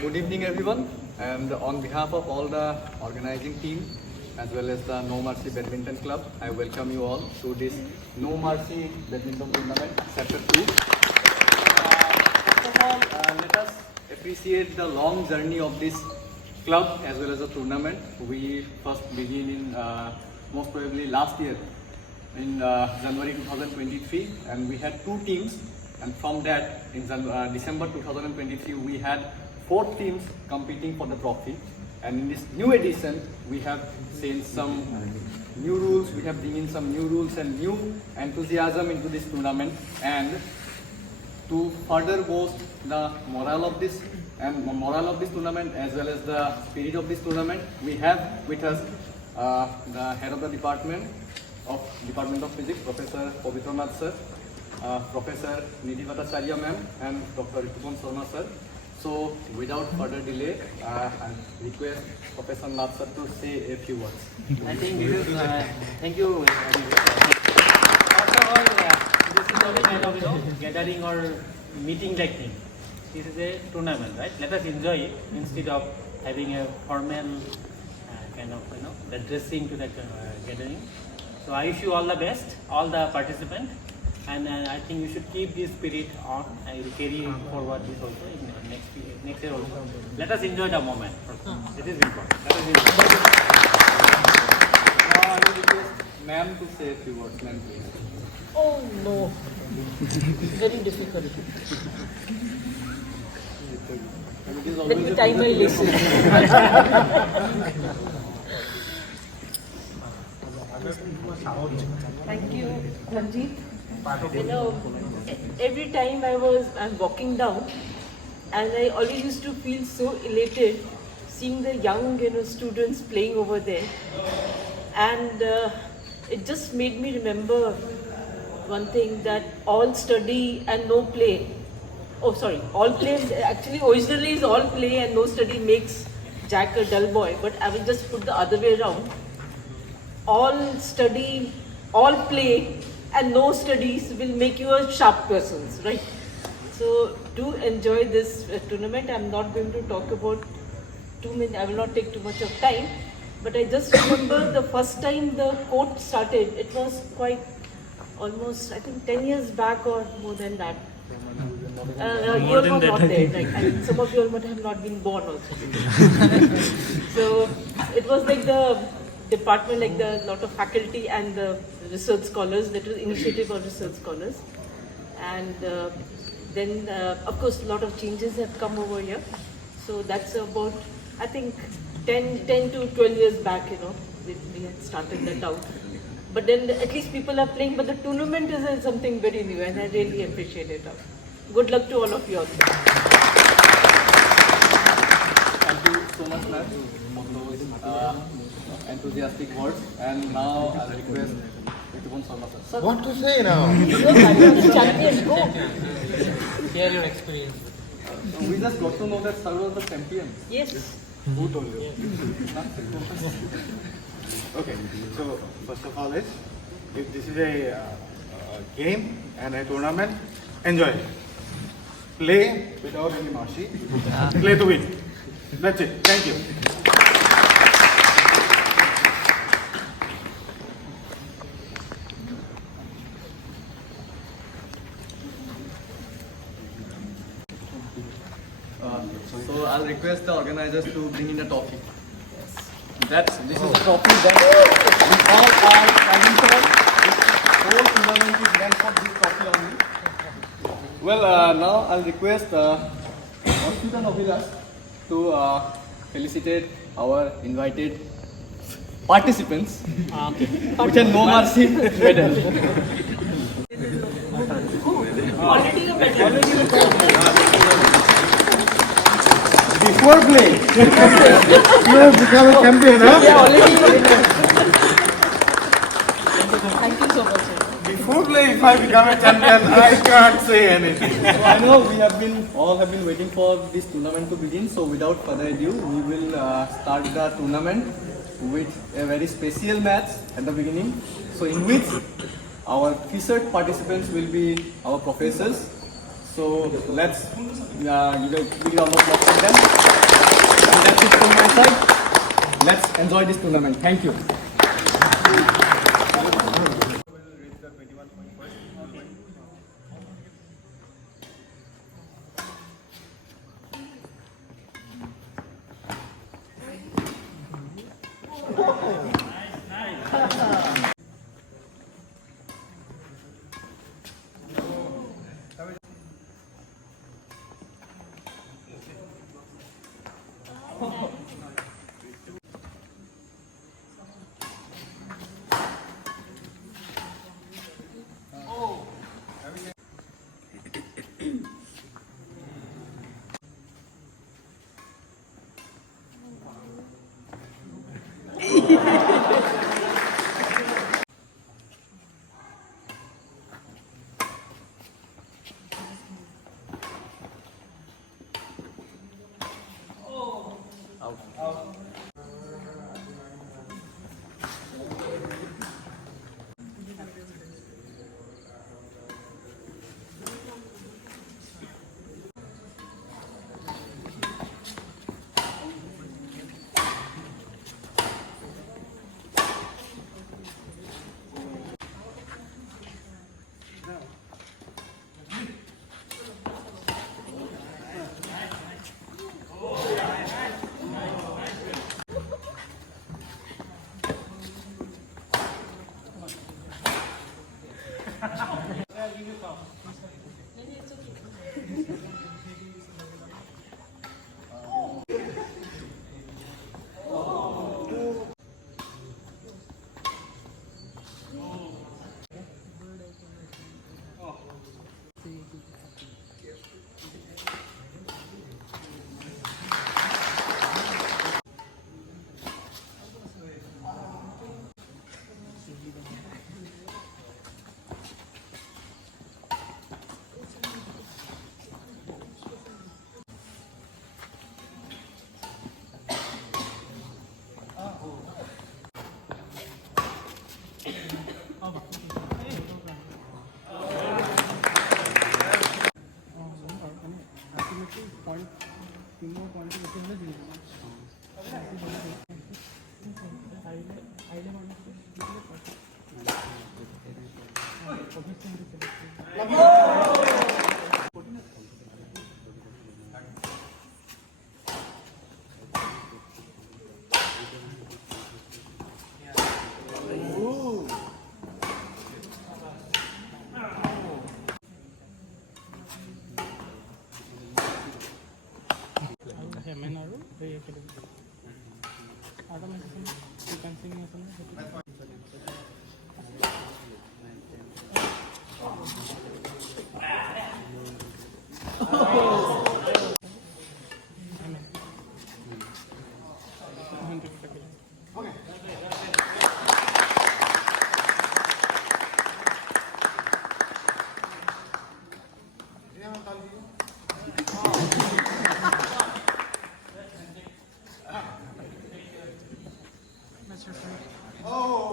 Good evening everyone, and on behalf of all the organizing team as well as the No Mercy Badminton Club, I welcome you all to this No Mercy Badminton Tournament Chapter 2. First of all, let us appreciate the long journey of this club as well as the tournament. We first begin in most probably last year in January 2023, and we had 2 teams, and from that in December 2023 we had 4 teams competing for the trophy. And in this new edition we have changed some new rules, we have brought in some new rules and new enthusiasm into this tournament, and to further boost the morale of this tournament as well as the spirit of this tournament, we have with us the head of the Department of Physics, Professor Pavitra Nath sir, Professor Nidhi Bhattacharya ma'am, and Dr. Ritupon Sharma sir. So without further delay, I request Professor Nath sir to say a few words. I think this is, thank you. First of all, this is a kind of gathering or meeting like thing. This is a tournament, right? Let us enjoy it instead of having a formal kind of, the dressing to that gathering. So I wish you all the best, all the participants, and I think you should keep this spirit on. I will carry forward this also in next year also. Let us enjoy the moment. It is important. Now I will request ma'am to say a few words, ma'am, please. Oh no, very difficult. Let me tie my laces. Thank you, Ranjit. Every time I'm walking down, and I always used to feel so elated seeing the young students playing over there, and it just made me remember one thing, that all study and no play. Oh sorry, all play actually originally is all play and no study makes Jack a dull boy, but I will just put the other way around. All study, all play and no studies will make you a sharp person, right? So do enjoy this tournament. I'm not going to talk about too many, I will not take too much of time, but I just remember the first time the court started, it was quite almost, I think 10 years back or more than that. You all were not there, right? I mean, some of you all might have not been born also. So it was like the department, like the lot of faculty and the research scholars, that was initiative of research scholars. And then of course a lot of changes have come over here. So that's about, I think 10 to 12 years back, we had started that out. But then at least people are playing, but the tournament is something very new and I really appreciate it. Good luck to all of you also. Thank you so much, ma'am, for those enthusiastic words. And now I'll request Ritupon Sharma sir. What to say now? Champion, go! Share your experience. We just got to know that sir was the champion. Yes. Who told you? Okay, so first of all, if this is a game and a tournament, enjoy it. Play without any mercy. Play to win. That's it. Thank you. So I'll request the organizers to bring in the trophy. This is the trophy that we all are striving for. This whole tournament is meant for this trophy only. Well, now I'll request Hospital Novilas to felicitate our invited participants with a No Mercy medal. Already a medal. Before play, you have become a champion, huh? Yeah, already a winner. Thank you so much, sir. Before play, if I become a champion, I can't say anything. So I know we all have been waiting for this tournament to begin. So without further ado, we will start the tournament with a very special match at the beginning. So in which our featured participants will be our professors. So let's give a big round of applause for them. And that's it from my side. Let's enjoy this tournament. Thank you. Oh.